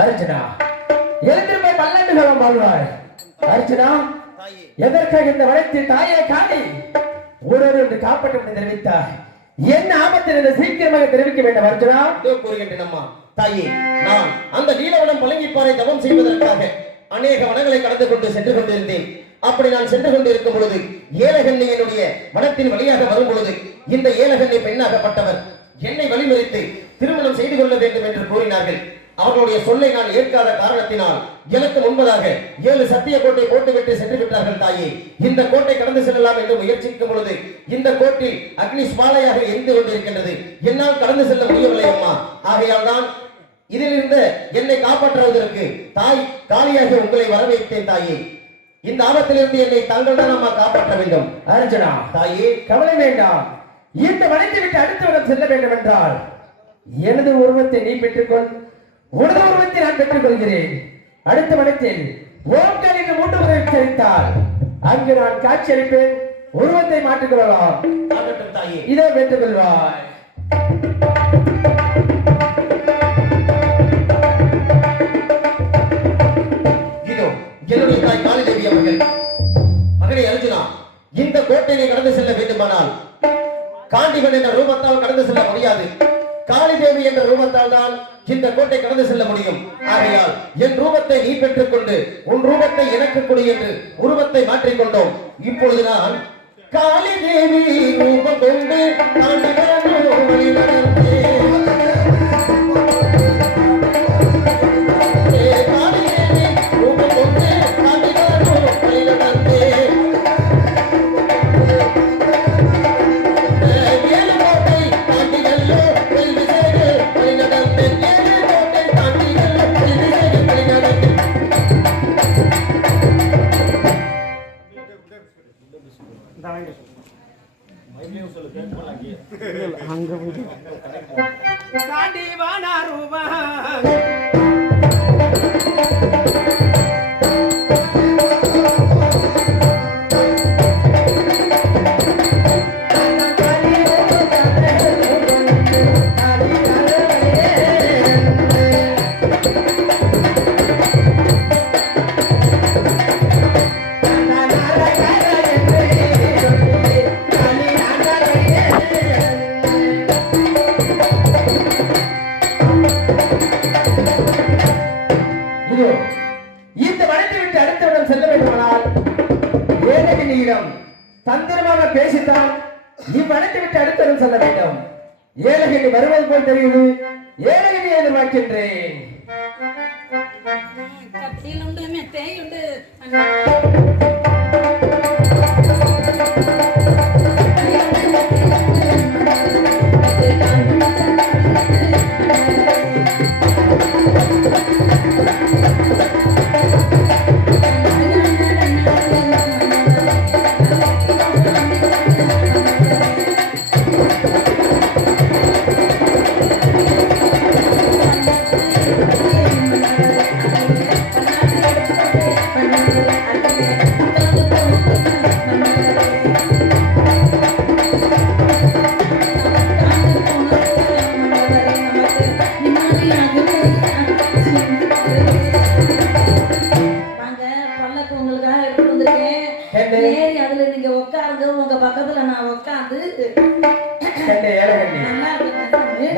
அர்ச்சனா எழுந்திருப்பை பல்லண்டுகளும் வாழ்வாய். அர்ச்சனா எதற்காக இந்த வளர்ச்சி தாயை காணி ஊரோடு என்று காப்பாற்ற தெரிவித்தாய். என்ன ஆபத்தில் என்று சீக்கிரமாக தெரிவிக்க வேண்டும். அர்ச்சனா கூறுகின்றேன் அம்மா. தாயே, நான் அந்த நீலவனம் பழங்கிப்பாறை தவம் செய்வதற்காக அநேக வனங்களை கடந்து கொண்டு சென்று கொண்டிருந்தேன். அப்படி நான் சென்று கொண்டிருக்கும் பொழுது ஏலகண்ணி என்னுடைய வனத்தின் வழியாக வரும் பொழுது இந்த ஏலகண்ணி பெண்ணாகப்பட்டவர் என்னை வழிமறித்து திருமணம் செய்து கொள்ள வேண்டும் என்று கூறினார்கள். அவர்களுடைய சொல்லை நான் ஏற்காத காரணத்தினால் எனக்கு முன்பதாக 7 சத்திய கோட்டை போட்டுவிட்டு சென்று விட்டார்கள். தாயே, இந்த கோட்டை கடந்து செல்லலாம் என்று முயற்சிக்கும் பொழுது இந்த கோட்டில் அக்னி ஸ்வாலையாக எரிந்து கொண்டிருக்கின்றது. என்னால் கடந்து செல்ல முடியவில்லை அம்மா. ஆகையால் தான் இதிலிருந்து என்னை காப்பாற்றுவதற்கு தாய் காளியாக உங்களை வரவேற்றேன். தாயே, இந்த ஆபத்திலிருந்து என்னை தாங்கள் தான் அம்மா காப்பாற்ற வேண்டும். அர்ச்சனா தாயே, கவலை வேண்டாம். இந்த வளைத்து விட்டு அடுத்தவரிடம் செல்ல வேண்டும் என்றால் எனது உருவத்தை நீ பெற்றுக்கொள், உனது உருவத்தை நான் பெற்றுக் கொள்கிறேன். அடுத்த வனத்தில் ஓம்கார் என்று 3 முறை உச்சரித்தால் அங்கு நான் காட்சி அளிப்பேன். உருவத்தை மாற்றிக்கொள்ளலாம். இதை பெற்றுக் கொள்வாய். இதோ என்னுடைய தாய் காளி தேவி அவர்கள். மகனே அர்ஜுனா, இந்த கோட்டையை கடந்து செல்ல வேண்டுமானால் காண்டிவன் என்ற ரூபத்தால் கடந்து செல்ல முடியாது. காளி தேவி என்ற ரூபத்தால் தான் இந்த கோட்டை கடந்து செல்ல முடியும். ஆகையால் என் ரூபத்தை நீ பெற்றுக் கொண்டு உன் ரூபத்தை எனக்கு கொடு என்று உருவத்தை மாற்றிக்கொண்டோம். இப்பொழுது நான் காளி தேவி ரூபம் கொண்டு தந்திரமாக பேசித்தான் இவ்வனத்தை விட்டு அடுத்தவன் செல்ல வேண்டும். ஏலகிரி வருவது போல் தெரியுது. ஏலகிரி எதிர்பார்க்கின்றேன்.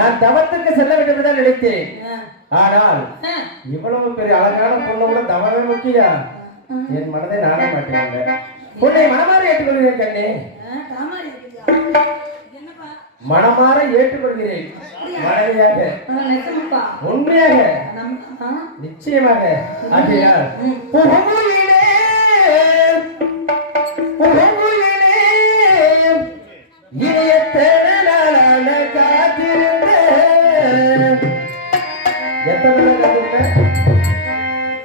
நான் தவத்துக்கு செல்ல வேண்டும் என்று நினைத்தேன். ஆனால் இவ்வளவு பெரிய அழகான பொண்ணு கூட தவமே முக்கியம். என் மனதை நானே மாற்றிக்கொண்டேன். உன்னை மனமாற ஏற்றுக்கொள்கிறேன் கண்ணே. மனமாற ஏற்றுக்கொள்கிறேன். மனைவியாக, உண்மையாக, நிச்சயமாக. ஆகையால் எத்தனை காத்திருந்தேன்?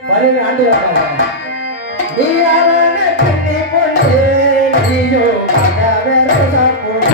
12 ஆண்டுகளாக. நீ அவன கண்ணி பொண்ணு, நீயோ மகவே ரோசா பொண்ணு.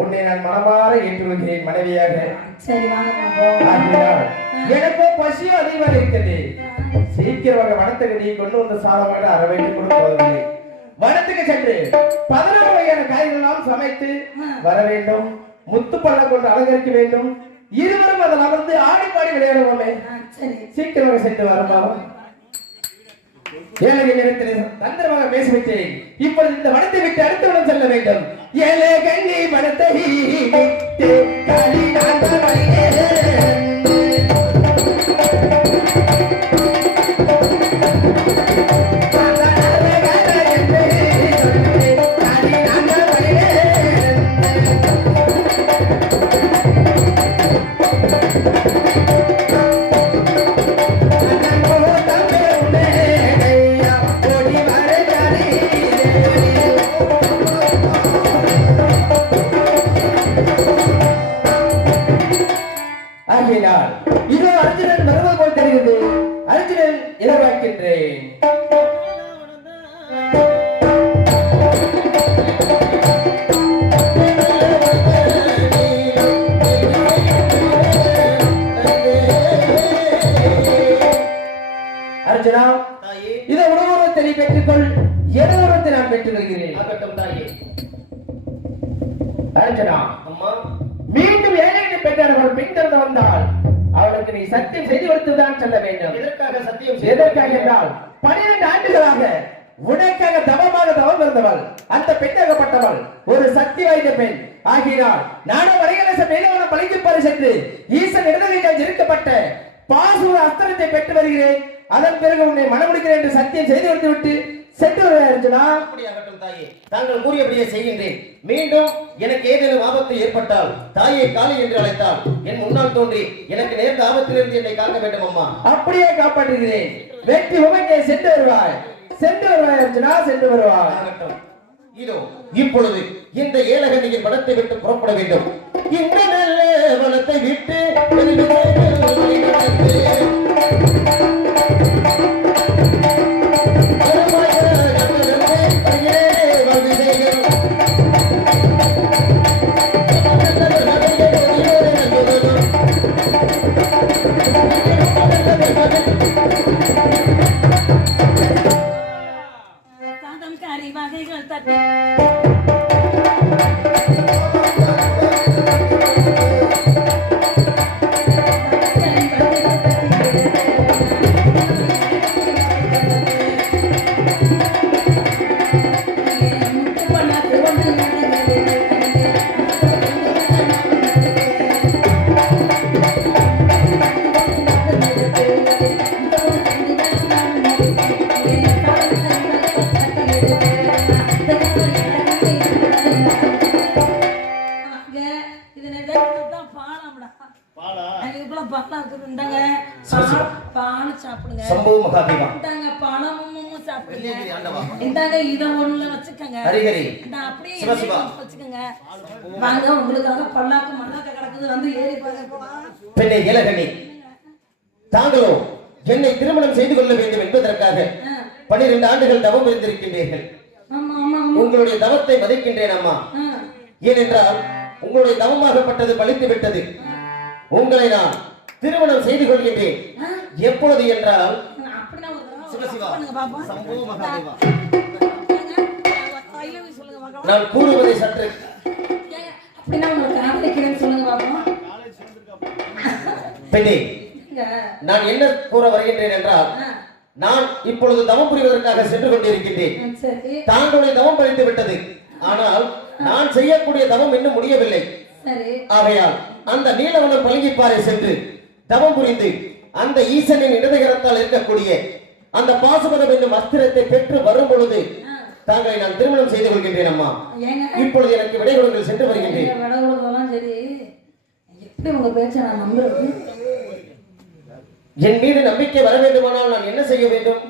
உன்னை நான் மனமாற ஏற்றுக்கொள்கிறேன் மனைவியாக. சரி வாங்க போவோம். ஆகையால் எனக்கோ பசியோ அதிகமாக இருக்கிறது. சீக்கிரமாக வனத்துக்கு நீ கொண்டு வந்த சாதமாக அற வேண்டும் கூட போதவில்லை. வனத்துக்கு சென்று 11 வகையான காய்கள் எல்லாம் சமைத்து வர வேண்டும். முத்து பழம் கொண்டு அலங்கரிக்க வேண்டும். இருவரும் அதில் அமர்ந்து ஆடி பாடி விளையாடுவோமே. சரி சீக்கிரமாக சென்று வருமா. ஏழை நேரத்தில் தந்திரமாக பேசிவிட்டேன். இப்பொழுது இந்த வனத்தை விட்டு அடுத்தவனம் செல்ல வேண்டும். ஏழை கண்ணி வனத்தை விட்டு களி நாங்கள் வருகிறேன். ஆகையினால் இதோ அர்ஜுனன் வருவது போல் தெரிகிறது. அர்ஜுனன் இரவாக்கின்றேன். அர்ஜுனா தாயே, இதை உணவுறத்தை நீ பெற்றுக்கொள். எனதுறத்தை நான் பெற்றுக் கொள்கிறேன். ஆகட்டும் தாயே. அர்ஜுனா அம்மா, மீண்டும் ஏழைகளை பெற்றவர்கள் பின்தொடர்ந்து வந்தால் அவளுக்கு நீ சத்தியம் செய்து கொடுத்துதான் செல்ல வேண்டும். எதற்காக சத்தியம் எதற்காக என்றால் 12 ஆண்டுகளாக உனக்காக தவமாக தவம் இருந்தவள் அந்த பெண்ணாகப்பட்டவள் ஒரு சக்தி வாய்ந்த பெண் ஆகினால் நானும் வரைகலச மேலவனம் பழிக்குப்பாறு சென்று ஈசன் இடதுகையால் இருக்கப்பட்ட பாசுர அஸ்திரத்தை பெற்று வருகிறேன். அதன் பிறகு உன்னை மனமுடிக்கிறேன் என்று சத்தியம் செய்து கொடுத்து விட்டு சென்று வருவாய் அர்ஜுனா. அப்படியாகட்டும் தாயே, தாங்கள் கூறியபடியே செய்கின்றேன். மீண்டும் எனக்கு ஏதேனும் ஆபத்து ஏற்பட்டால் தாயை காளி என்று அழைத்தால் என் முன்னால் தோன்றி எனக்கு நேர்ந்த ஆபத்திலிருந்து என்னை காக்க வேண்டும் அம்மா. அப்படியே காப்பாற்றுகிறேன். வெற்றி உமைக்கே சென்று வருவாய். சென்று வருவாய் அர்ஜுனா, சென்று வருவாய். ஆகட்டும். இதோ இப்பொழுது இந்த ஏலகண்ணியின் வனத்தை விட்டு புறப்பட வேண்டும். இந்த நல்ல வனத்தை விட்டு சாதம்காரி வகைகள் தட்டி சம்பவ மகாதேவா ஹரிஹரி சிவசிவா வாங்க உங்களுக்காக பல்லாக்கு மல்லாக்க கிடக்குது வந்து ஏறி பாருங்க. பெண்ணே ஏலகண்ணி, தாங்களோ என்னை திருமணம் செய்து கொள்ள வேண்டும் என்பதற்காக 12 ஆண்டுகள் தவம் இருந்திருக்கின்றீர்கள். உங்களுடைய தவத்தை மதிக்கின்றேன் அம்மா. ஏனென்றால் உங்களுடைய தவமாகப்பட்டது பலித்து விட்டது. உங்களை நான் திருமணம் செய்து கொள்கின்றேன். எப்பொழுது என்றால் சிவசிவா சம்போ மகாதேவா, நான் கூறுவதை சற்று பெண்ணே, நான் என்ன கூற வருகின்றேன் என்றால் நான் இப்பொழுது தவம் புரிவதற்காக சென்று கொண்டிருக்கின்றேன். தாங்களுடைய தவம் பழித்து விட்டது. ஆனால் நான் செய்யக்கூடிய தவம் இன்னும் முடியவில்லை. சரி. ஆகையால் அந்த நீலவனம் பழங்கிப்பாறை சென்று தவம் புரிந்து அந்த ஈசனின் இடதுகரத்தால் இருக்கக்கூடிய அந்த பாசுபதம் என்னும் அஸ்திரத்தை பெற்று வரும் பொழுது தாங்களை நான் திருமணம் செய்து கொள்கின்றேன் அம்மா. இப்பொழுது எனக்கு விடை கொடுங்கள், சென்று வருகின்றேன். விடை கொடுக்கலாம். சரி, எப்படி உங்க பேச்ச நான் நம்புறது? என் மீது நம்பிக்கை வர வேண்டுமானால் நான் என்ன செய்ய வேண்டும்?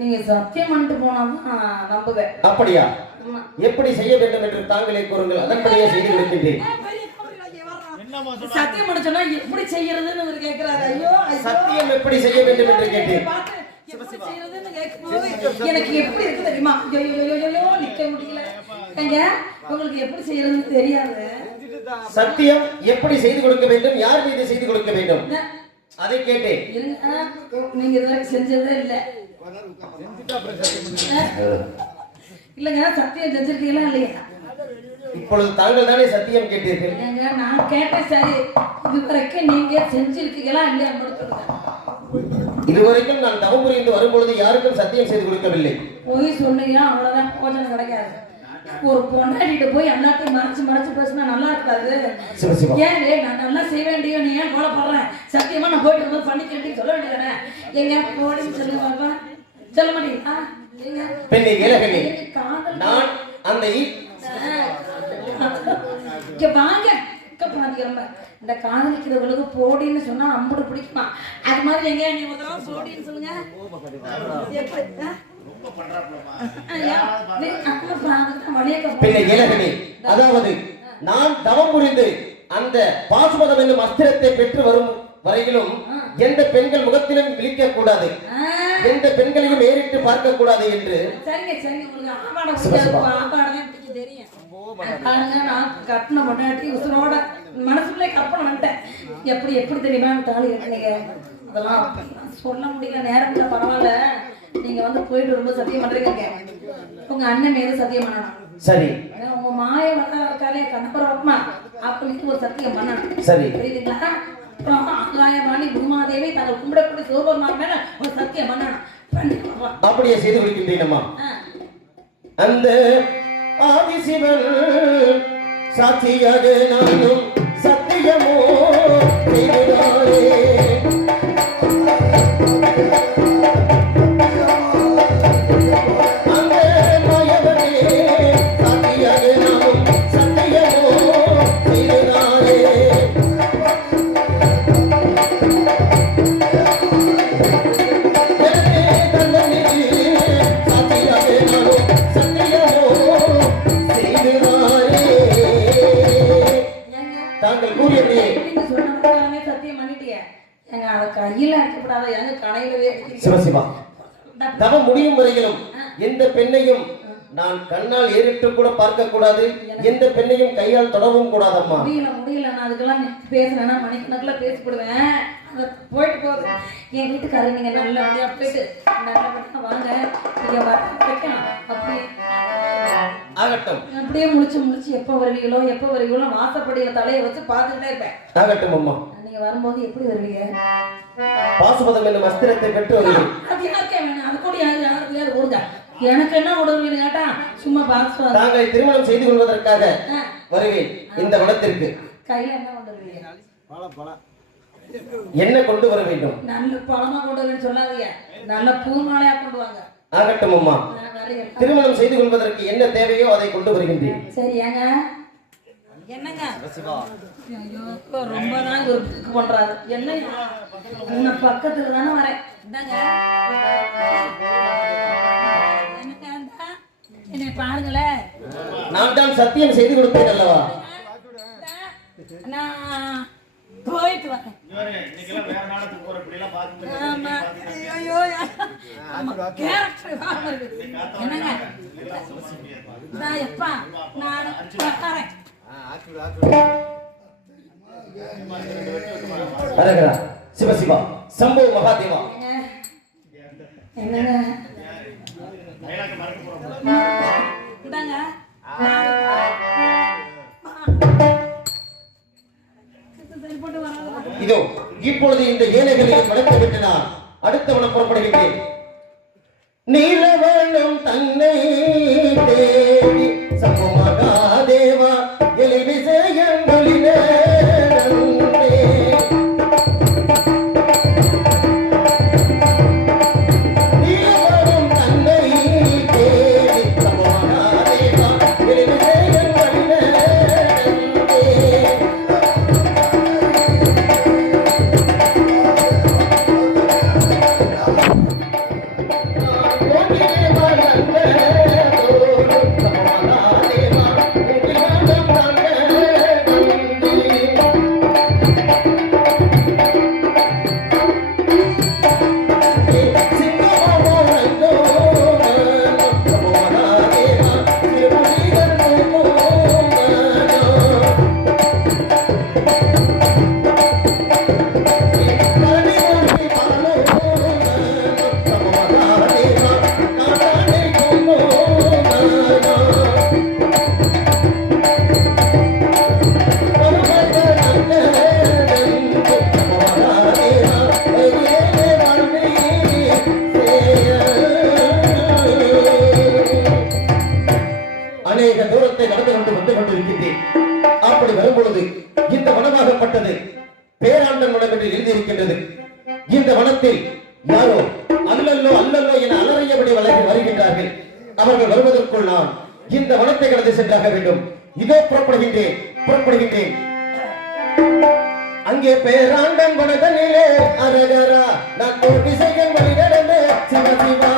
நீங்க சத்தியம் பண்ணிட்டு போனாதான் நம்புவேன். அப்படியா? எப்படி செய்ய வேண்டும் என்று தாங்களே கூறுங்கள், அதன்படியே செய்து கொடுக்கின்றேன். சத்தியம் முடிச்சோன்னா எப்படி செய்யறதுன்னு அவர் கேட்கிறாரு. ஐயோ, சத்தியம் எப்படி செய்ய வேண்டும் என்று கேட்டேன். எனக்கு எப்படி இருக்கு தெரியுமா? ஐயோ, நிக்க முடியல. உங்களுக்கு எப்படி செய்யறதுன்னு தெரியாது. சத்தியம் எப்படி செய்து கொடுக்க வேண்டும், யார் மீது செய்து கொடுக்க வேண்டும் அதை கேட்டேன். நீங்க இதெல்லாம் செஞ்சதே இல்ல. இல்லங்க, சத்தியம் செஞ்சிருக்கீங்களா இல்லையா? இப்பொழுது தாங்கள் தானே சத்தியம் கேட்டீர்கள். நான் கேட்டேன். சரி, இதுவரைக்கும் நீங்க செஞ்சிருக்கீங்களா இல்லையா? இதுவரைக்கும் நான் தவம் புரிந்து வரும்பொழுது யாருக்கும் சத்தியம் செய்து கொடுக்கவில்லை. போய் சொன்னீங்க, அவ்வளவுதான், போஜனம் கிடைக்காது. ஒரு பொண்டாட்டிட்டு போய் எல்லாத்தையும் மறைச்சு பேசினா நல்லா இருக்காது. ஏன் நான் நல்லா செய்ய வேண்டிய நீ ஏன் கோலப்படுறேன்? சத்தியமா நான் போயிட்டு வந்து பண்ணிக்கிட்டு சொல்ல வேண்டியதானே? எங்க போடின்னு சொல்லுவாங்க, சொல்ல மாட்டீங்களா? பெண்ணே இலகனே, நான் அந்த இங்க வாங்க, இந்த காதலிக்கிறவங்களுக்கு போடின்னு சொன்னா அம்புடு பிடிக்குமா? அது மாதிரி எங்க நீ முதல்ல போடின்னு சொல்லுங்க. அதாவது நான் தவம் புரிந்து அந்த பாசுபதம் என்னும் அஸ்திரத்தை பெற்று வரும் வரையிலும் எந்த பெண்கள் முகத்திலும் விழிக்க கூடாது, எந்த பெண்களையும் ஏறிட்டு பார்க்க கூடாது என்று. நான் கட்டின பொண்டாட்டி உசுரோட மனசுக்குள்ளே கற்பனை பண்ணிட்டேன். எப்படி எப்படி தெரியுமா தாலி கட்டினீங்க? அதெல்லாம் சொல்ல முடியல, நேரம் இல்லை. பரவாயில்ல, நீங்க வந்து போயிட்டு ரொம்ப சத்தியம் பண்றீங்க. உங்க அண்ணன் மீது சத்தியம் பண்ணணும். சரி. உங்க மாய வந்தாலே கணபரமா அப்படின்னு ஒரு சத்தியம் பண்ணணும். சரி, புரியுதுங்களா? ஆகாயவாணி பூமாதேவி தாங்கள் கும்பிடக்கூடிய சிவபெருமான் மேல ஒரு சத்தியம் பண்ணணும். அப்படியே செய்து கொடுக்கின்றேனம்மா. அந்த ஆதிசிவன் சாட்சியாக நானும் சத்தியமோ செய்கிறாரே. தவம் முடியும் வரையிலும் எந்த பெண்ணையும் நான் கண்ணால் ஏறிட்டு கூட பார்க்க கூடாது, எந்த பெண்ணையும் கையால் தொடவும் கூடாதம்மா. முடியல நான் அதுக்கெல்லாம் பேசுறேன்னா மணிக்கணக்கில் பேசிவிடுவேன். போயிட்டு போகுது என் வீட்டுக்காரர். நீங்க நல்லபடியா போயிட்டு நல்லபடியா வாங்க. அப்படியே ஆகட்டும். அப்படியே முடிச்சு எப்ப வருவீங்களோ வாசப்படியில தலையை வச்சு பார்த்துக்கிட்டே இருப்பேன். ஆகட்டும் அம்மா. நீங்க வரும்போது எப்படி வருவீங்க? பாசுபதம் என்னும் அஸ்திரத்தை பெற்று வருவீங்க. அது யாருக்கே வேணும், அது கூட யாருக்கு கொடுங்க. எனக்கு என்ன உடம்பு கேட்டா சும்மா பாக்ஸ். தாங்களை திருமணம் செய்து கொள்வதற்காக வருவேன் இந்த வனத்திற்கு. கையில என்ன கொண்டு வருவீங்க? என்ன கொண்டு வர வேண்டும்? நல்ல பழமா கொண்டு வரேன்னு சொல்லாதீங்க, நல்ல பூ மாலையா கொண்டு வாங்க. ஆகட்டும் அம்மா. திருமணம் செய்து கொள்வதற்கு என்ன தேவையோ அதை கொண்டு வருகின்றேன். சரி. என்னங்க ரொம்ப நாள் ஒரு பண்றாரு. என்ன பக்கத்துல தானே வரேன். என்னை பாருங்களேன், நான் தான் சத்தியம் செய்து கொடுத்தேன் அல்லவா? நான் போயிட்டு வரேன். என்னங்க நான் எப்பா நான் வரேன். அரகரா சிவசிவா சம்போ மகாதேவா. என்னங்க இந்தாங்க இதோ இப்பொழுது இந்த ஏழைகளில் வளர்த்து விட்டு நான் அடுத்தவனம் புறப்படுகின்றேன். நீலவனம் தன்னை தேடி சம்பமகாதேவா எழில் விஜயங்களிலே நன்றே. நீவரும் தன்னை தேடி சம்பமகாதேவா எழில் விஜயங்களிலே நன்றே. அநேக தூரத்தை நடந்து கொண்டு வந்து கொண்டிருக்கின்றேன். அப்படி வரும்பொழுது இந்த வனமாகப்பட்டது பேராண்டன் வனம் என்று எழுதியிருக்கின்றது. இந்த வனத்தில் யாரோ அல்லல்லோ அல்லல்லோ என அலறியபடி வருகின்றார்கள். அவர்கள் வருவதற்குள் நான் இந்த வனத்தை கடந்து சென்றாக வேண்டும். இதோ புறப்படுகின்றேன். அங்கே பேராண்டன் வனதனிலே அரகரா நான் தோல்வி செய்ய வழி நடந்த சிவசிவா